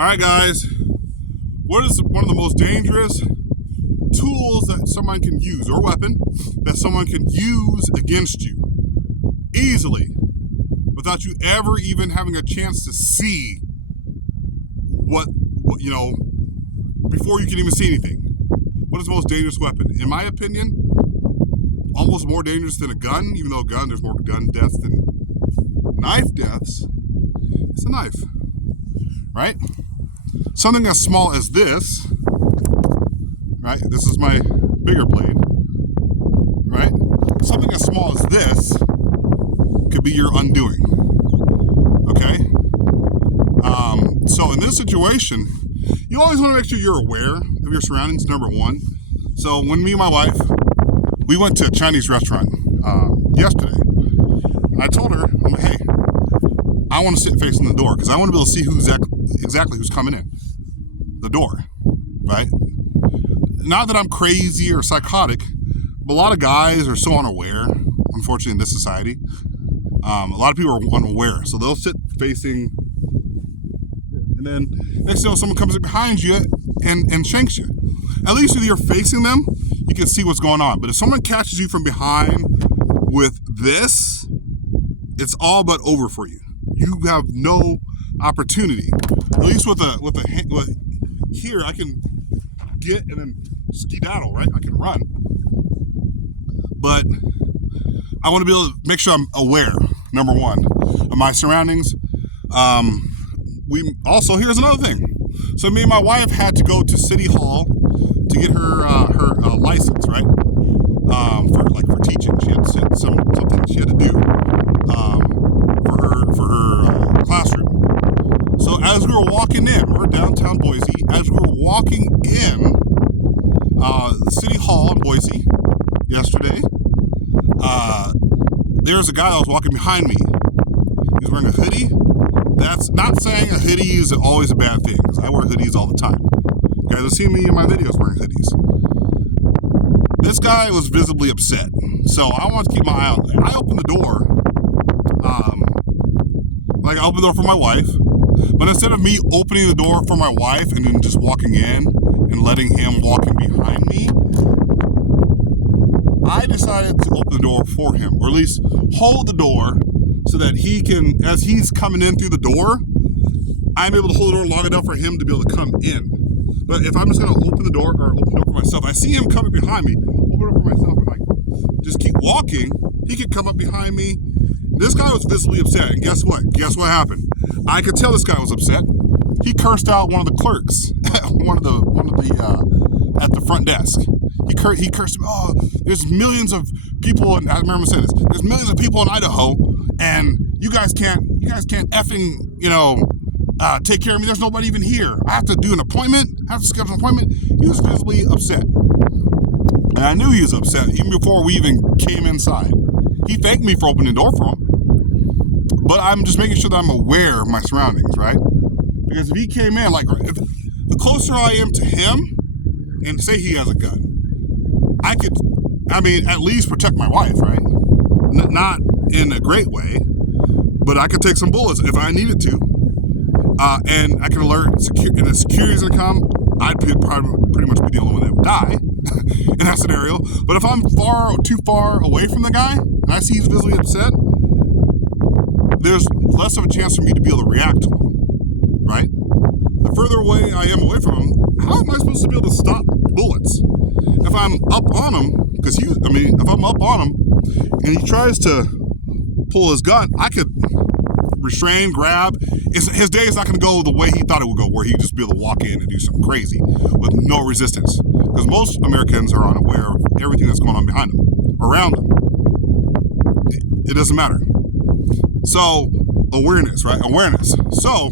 All right, guys. What is one of the most dangerous tools that someone can use, or weapon that someone can use against you easily without you ever even having a chance to see what before you can even see anything? What is the most dangerous weapon? In my opinion, almost more dangerous than a gun, even though a gun, there's more gun deaths than knife deaths. It's a knife, right? Something as small as this, right? This is my bigger blade, right? Something as small as this could be your undoing, okay? So in this situation, you always want to make sure you're aware of your surroundings, number one. So when me and my wife, we went to a Chinese restaurant yesterday. I told her, I'm like, hey, I want to sit facing the door because I want to be able to see exactly who's coming in the door, right? Not that I'm crazy or psychotic, but a lot of guys are so unaware, unfortunately, in this society. A lot of people are unaware, so they'll sit facing, and then next thing you know, someone comes up behind you and shanks you. At least if you're facing them, you can see what's going on. But if someone catches you from behind with this, it's all but over for you. You have no opportunity. At least with here, I can get and then skedaddle, right? I can run. But I want to be able to make sure I'm aware, number one, of my surroundings. Here's another thing. So me and my wife had to go to City Hall to get her license, right? For teaching. She had something she had to do for her classroom. So as we were walking in, we're downtown Boise. As we were walking in the City Hall in Boise yesterday, there's a guy that was walking behind me. He's wearing a hoodie. That's not saying a hoodie is always a bad thing, because I wear hoodies all the time. You guys have seen me in my videos wearing hoodies. This guy was visibly upset, so I want to keep my eye on him. I opened the door, I opened the door for my wife, but instead of me opening the door for my wife and then just walking in and letting him walk in behind me, I decided to open the door for him, or at least hold the door so that he can, as he's coming in through the door, I'm able to hold the door long enough for him to be able to come in. But if I'm just going to open the door for myself, I see him coming behind me, open it for myself, and just keep walking, he could come up behind me. This guy was visibly upset, and guess what? Guess what happened? I could tell this guy was upset. He cursed out one of the clerks, one of the at the front desk. He cursed him. Oh, there's millions of people, and I remember saying this. There's millions of people in Idaho, and you guys can't effing take care of me. There's nobody even here. I have to do an appointment. I have to schedule an appointment. He was visibly upset, and I knew he was upset even before we even came inside. He thanked me for opening the door for him, but I'm just making sure that I'm aware of my surroundings, right? Because if he came in, if the closer I am to him, and say he has a gun, I could, at least protect my wife, right? Not in a great way, but I could take some bullets if I needed to, and I can alert security. And if security's gonna come, I'd probably pretty much be the only one that would die in that scenario. But if I'm too far away from the guy, and I see he's visibly upset, there's less of a chance for me to be able to react to him, right? The further away I am away from him, how am I supposed to be able to stop bullets? If I'm up on him, if I'm up on him and he tries to pull his gun, I could restrain, grab. His day is not going to go the way he thought it would go, where he'd just be able to walk in and do something crazy with no resistance. Because most Americans are unaware of everything that's going on behind them, around them. It doesn't matter. So, awareness, right? Awareness. So,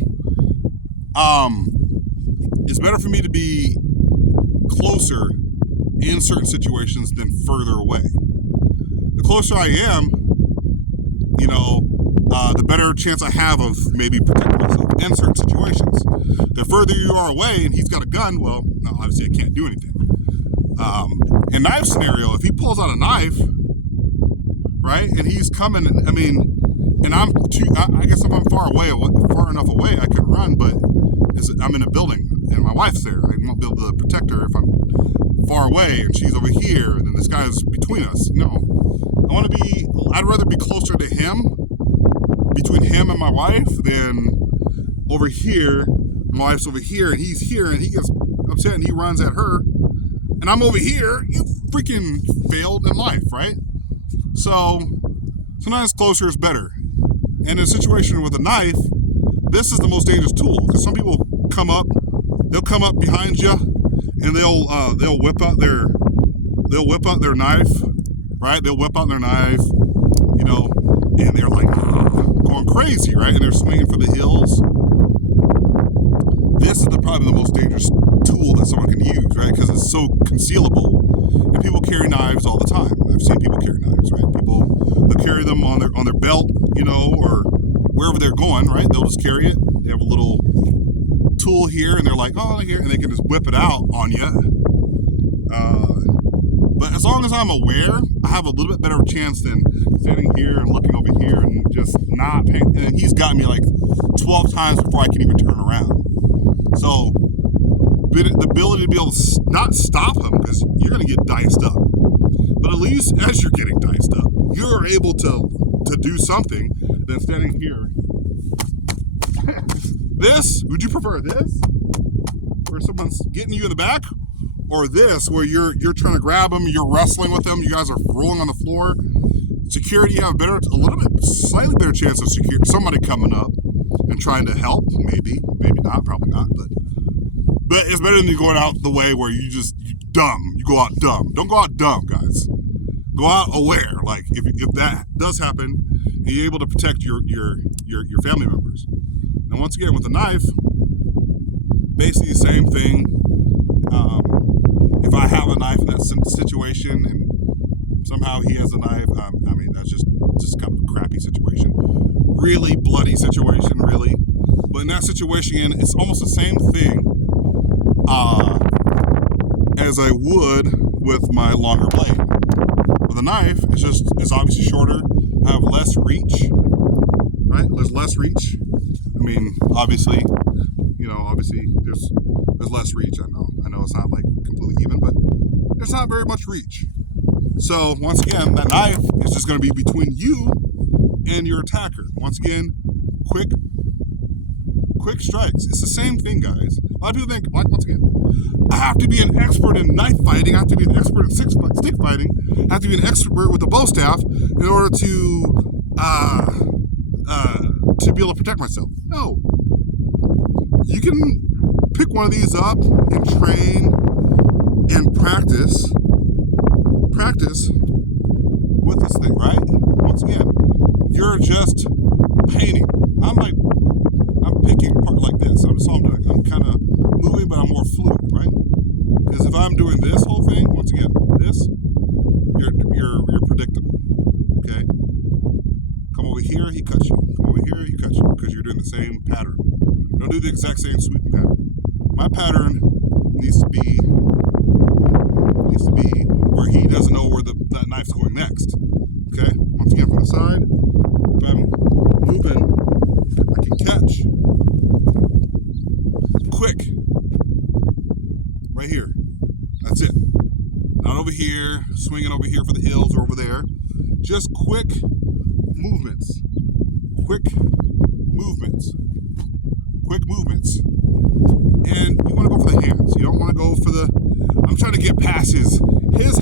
it's better for me to be closer in certain situations than further away. The closer I am, the better chance I have of maybe protecting myself in certain situations. The further you are away and he's got a gun, well, no, obviously I can't do anything. In knife scenario, if he pulls out a knife, right, and he's coming, and I guess if I'm far enough away, I can run, but I'm in a building and my wife's there. I won't be able to protect her if I'm far away and she's over here and then this guy's between us. No, I'd rather be closer to him, between him and my wife, than over here. My wife's over here and he's here and he gets upset and he runs at her and I'm over here. You freaking failed in life, right? So sometimes closer is better. And in a situation with a knife, this is the most dangerous tool because some people they'll come up behind you and they'll whip out their knife, right? They'll whip out their knife, and they're like going crazy, right? And they're swinging for the hills. This is probably the most dangerous tool that someone can use, right? Because it's so concealable, and people carry knives all the time. I've seen people carry knives, right? They'll carry them on their belt, or wherever they're going, right? They'll just carry it. They have a little tool here, and they're like, oh, here, and they can just whip it out on you. But as long as I'm aware, I have a little bit better chance than standing here and looking over here and just not paying. And he's got me like 12 times before I can even turn around. So the ability to be able to not stop him, because you're going to get diced up. But at least as you're getting diced up, you're able to do something than standing here. Would you prefer this, where someone's getting you in the back, or this, where you're trying to grab them, you're wrestling with them, you guys are rolling on the floor? Security, you have slightly better chance of somebody coming up and trying to help, maybe not, probably not, but it's better than you going out the way where you go out dumb. Don't go out dumb, guys. Go out aware. Like if that does happen, you're able to protect your family members. And once again, with a knife, basically the same thing. If I have a knife in that situation and somehow he has a knife, that's just kind of a crappy situation. Really bloody situation, really. But in that situation, it's almost the same thing as I would with my longer blade. With a knife, it's obviously shorter. I have less reach, right? There's less reach. Obviously, there's less reach. I know it's not like completely even, but there's not very much reach. So once again, that knife is just going to be between you and your attacker. Once again, quick strikes. It's the same thing, guys. A lot of people think, once again, I have to be an expert in knife fighting. I have to be an expert in stick fighting. I have to be an expert with a bow staff in order to be able to protect myself. No. You can pick one of these up and train and practice with this thing, right? Once again, you're just painting. I'm picking part like this. I'm kind of moving, but I'm more fluid, right? Because if I'm doing this whole thing, once again, you're predictable. Okay? Come over here, he cuts you. Come over here, he cuts you, because you're doing the same pattern. Don't do the exact same sweeping pattern. My pattern needs to be where he doesn't know where that knife's going next. Okay? Once again, from the side, if I'm moving, I can catch. Quick. Right here. That's it. Not over here, swinging over here for the hills or over there. Just quick movements. Quick movements. And you want to go for the hands. You don't want to go for I'm trying to get past his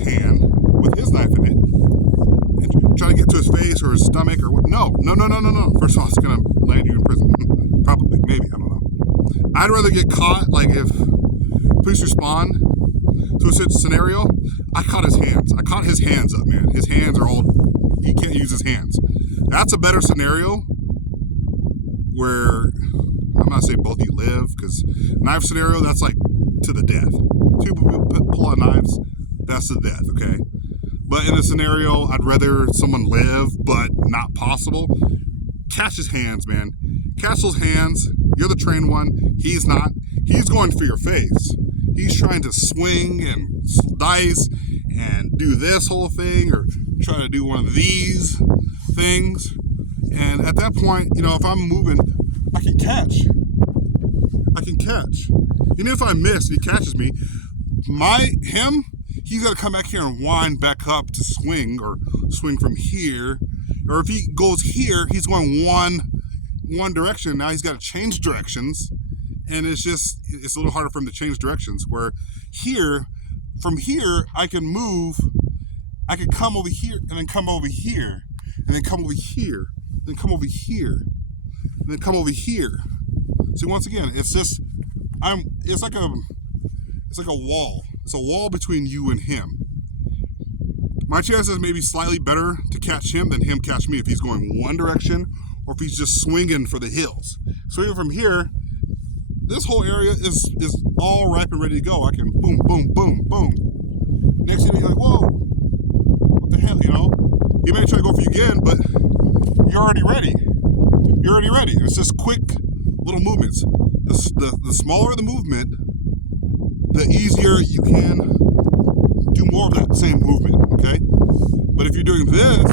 hand with his knife in it. And trying to get to his face or his stomach or what. No. First of all, it's going to land you in prison. Probably, maybe, I don't know. I'd rather get caught, like if police respond to a scenario, I caught his hands. I caught his hands up, man. His hands are all, he can't use his hands. That's a better scenario where, I'm not saying both of you live, because knife scenario, that's like to the death. Two people pull out knives, that's the death, okay? But in a scenario, I'd rather someone live, but not possible. Catch his hands, man. Catch those hands. You're the trained one. He's not. He's going for your face. He's trying to swing and dice and do this whole thing, or try to do one of these things. And at that point, if I'm moving, I can catch. I can catch. Even if I miss, he catches me. He's got to come back here and wind back up to swing, or swing from here. Or if he goes here, he's going one direction. Now he's got to change directions, and it's a little harder for him to change directions. Where from here, I can move. I could come over here and then come over here, and then come over here, and then come over here, and then come over here. So once again, it's like a wall. It's a wall between you and him. My chances may be slightly better to catch him than him catch me if he's going one direction or if he's just swinging for the hills. Swinging from here, this whole area is all ripe and ready to go. I can boom, boom, boom, boom. Next thing you're like, whoa, what the hell, you know? He may try to go for you again, but you're already ready. You're already ready. It's just quick little movements. The smaller the movement, the easier you can do more of that same movement, okay? But if you're doing this,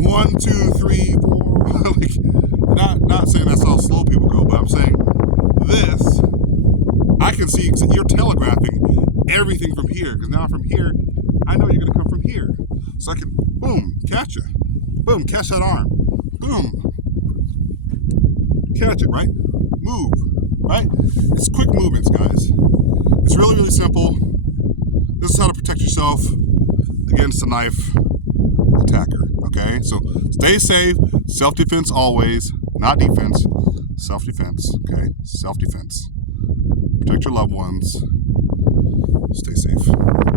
1, 2, 3, 4, like, not saying that's how slow people go, but I'm saying this, I can see, you're telegraphing everything from here, because now from here, I know you're gonna come from here. So I can, boom, catch you. Boom, catch that arm. Boom. Catch it, right? Move, right? It's quick movements, guys. It's really, really simple. This is how to protect yourself against a knife attacker, okay? So stay safe, self-defense always, not defense, self-defense, okay? Self-defense. Protect your loved ones. Stay safe.